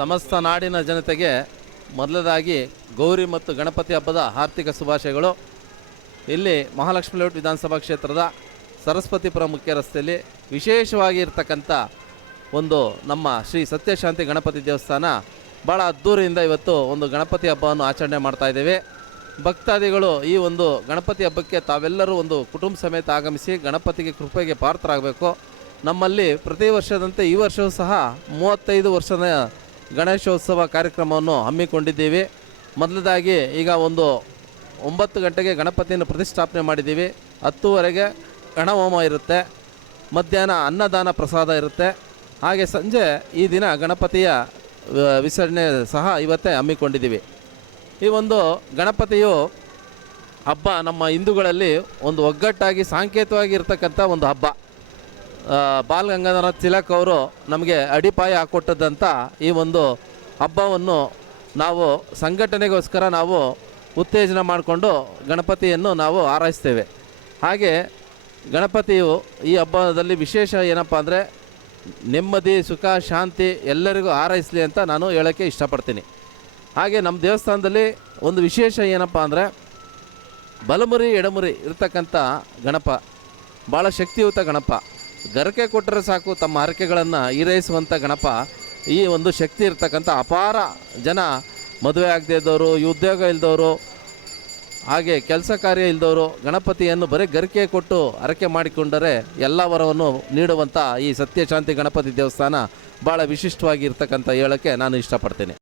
ಸಮಸ್ತ ನಾಡಿನ ಜನತೆಗೆ ಮೊದಲದಾಗಿ ಗೌರಿ ಮತ್ತು ಗಣಪತಿ ಹಬ್ಬದ ಆರ್ಥಿಕ ಶುಭಾಶಯಗಳು. ಇಲ್ಲಿ ಮಹಾಲಕ್ಷ್ಮಿ ಲೇಔಟ್ ವಿಧಾನಸಭಾ ಕ್ಷೇತ್ರದ ಸರಸ್ವತಿಪುರ ಮುಖ್ಯ ರಸ್ತೆಯಲ್ಲಿ ವಿಶೇಷವಾಗಿ ಇರತಕ್ಕಂಥ ಒಂದು ನಮ್ಮ ಶ್ರೀ ಸತ್ಯಶಾಂತಿ ಗಣಪತಿ ದೇವಸ್ಥಾನ ಭಾಳ ಅದ್ಧೂರಿಯಿಂದ ಇವತ್ತು ಒಂದು ಗಣಪತಿ ಹಬ್ಬವನ್ನು ಆಚರಣೆ ಮಾಡ್ತಾಯಿದ್ದೇವೆ. ಭಕ್ತಾದಿಗಳು ಈ ಒಂದು ಗಣಪತಿ ಹಬ್ಬಕ್ಕೆ ತಾವೆಲ್ಲರೂ ಒಂದು ಕುಟುಂಬ ಸಮೇತ ಆಗಮಿಸಿ ಗಣಪತಿಗೆ ಕೃಪೆಗೆ ಪಾತ್ರರಾಗಬೇಕು. ನಮ್ಮಲ್ಲಿ ಪ್ರತಿ ವರ್ಷದಂತೆ ಈ ವರ್ಷವೂ ಸಹ 35 ವರ್ಷದ ಗಣೇಶೋತ್ಸವ ಕಾರ್ಯಕ್ರಮವನ್ನು ಹಮ್ಮಿಕೊಂಡಿದ್ದೀವಿ. ಮೊದಲದಾಗಿ ಈಗ ಒಂದು 9 ಗಂಟೆಗೆ ಗಣಪತಿಯನ್ನು ಪ್ರತಿಷ್ಠಾಪನೆ ಮಾಡಿದ್ದೀವಿ. 10ವರೆಗೆ ಗಣಹೋಮ ಇರುತ್ತೆ, ಮಧ್ಯಾಹ್ನ ಅನ್ನದಾನ ಪ್ರಸಾದ ಇರುತ್ತೆ. ಹಾಗೆ ಸಂಜೆ ಈ ದಿನ ಗಣಪತಿಯ ವಿಸರ್ಜನೆ ಸಹ ಇವತ್ತೇ ಹಮ್ಮಿಕೊಂಡಿದ್ದೀವಿ. ಈ ಒಂದು ಗಣಪತಿಯು ಹಬ್ಬ ನಮ್ಮ ಹಿಂದೂಗಳಲ್ಲಿ ಒಂದು ಒಗ್ಗಟ್ಟಾಗಿ ಸಾಂಕೇತಿಕವಾಗಿ ಇರತಕ್ಕಂಥ ಒಂದು ಹಬ್ಬ. ಬಾಲ್ ಗಂಗಾಧರ ತಿಲಕ್ ಅವರು ನಮಗೆ ಅಡಿಪಾಯ ಹಾಕ್ಕೊಟ್ಟದಂಥ ಈ ಒಂದು ಹಬ್ಬವನ್ನು ನಾವು ಸಂಘಟನೆಗೋಸ್ಕರ ನಾವು ಉತ್ತೇಜನ ಮಾಡಿಕೊಂಡು ಗಣಪತಿಯನ್ನು ನಾವು ಆರೈಸ್ತೇವೆ. ಹಾಗೆ ಗಣಪತಿಯು ಈ ಹಬ್ಬದಲ್ಲಿ ವಿಶೇಷ ಏನಪ್ಪ ಅಂದರೆ ನೆಮ್ಮದಿ, ಸುಖ, ಶಾಂತಿ ಎಲ್ಲರಿಗೂ ಹಾರೈಸಲಿ ಅಂತ ನಾನು ಹೇಳೋಕ್ಕೆ ಇಷ್ಟಪಡ್ತೀನಿ. ಹಾಗೆ ನಮ್ಮ ದೇವಸ್ಥಾನದಲ್ಲಿ ಒಂದು ವಿಶೇಷ ಏನಪ್ಪ ಅಂದರೆ ಬಲಮುರಿ ಎಡಮುರಿ ಇರ್ತಕ್ಕಂಥ ಗಣಪ ಭಾಳ ಶಕ್ತಿಯುತ ಗಣಪ. ಗರಕೆ ಕೊಟ್ಟರೆ ಸಾಕು ತಮ್ಮ ಹರಕೆಗಳನ್ನು ಈರೈಸುವಂಥ ಗಣಪ. ಈ ಒಂದು ಶಕ್ತಿ ಇರ್ತಕ್ಕಂಥ ಅಪಾರ ಜನ ಮದುವೆ ಆಗದೇ ಇದ್ದವರು, ಉದ್ಯೋಗ ಇಲ್ಲದವರು, ಹಾಗೆ ಕೆಲಸ ಕಾರ್ಯ ಇಲ್ಲದವರು ಗಣಪತಿಯನ್ನು ಬರೀ ಗರಿಕೆ ಕೊಟ್ಟು ಹರಕೆ ಮಾಡಿಕೊಂಡರೆ ಎಲ್ಲ ವರವನ್ನು ನೀಡುವಂಥ ಈ ಸತ್ಯಶಾಂತಿ ಗಣಪತಿ ದೇವಸ್ಥಾನ ಭಾಳ ವಿಶಿಷ್ಟವಾಗಿ ಇರ್ತಕ್ಕಂಥ ಹೇಳೋಕ್ಕೆ ನಾನು ಇಷ್ಟಪಡ್ತೀನಿ.